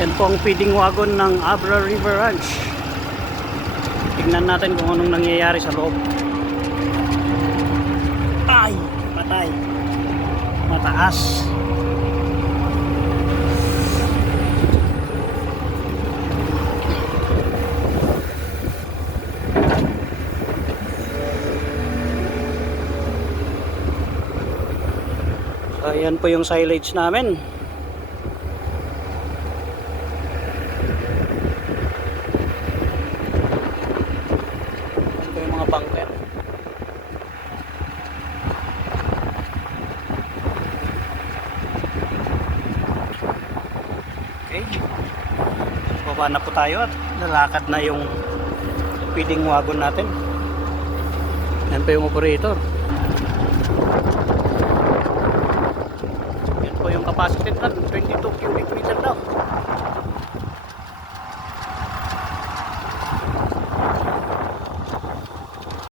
Yan po ang feeding wagon ng Abra River Ranch. Tingnan natin kung anong nangyayari sa loob. Ay, patay. Mataas. Ayan po yung silage namin. Ayan po yung mga bunker. Okay. Baba na po tayo at lalakad na yung feeding wagon natin. Ayan po yung operator. Yan po yung capacity natin, 22 cubic.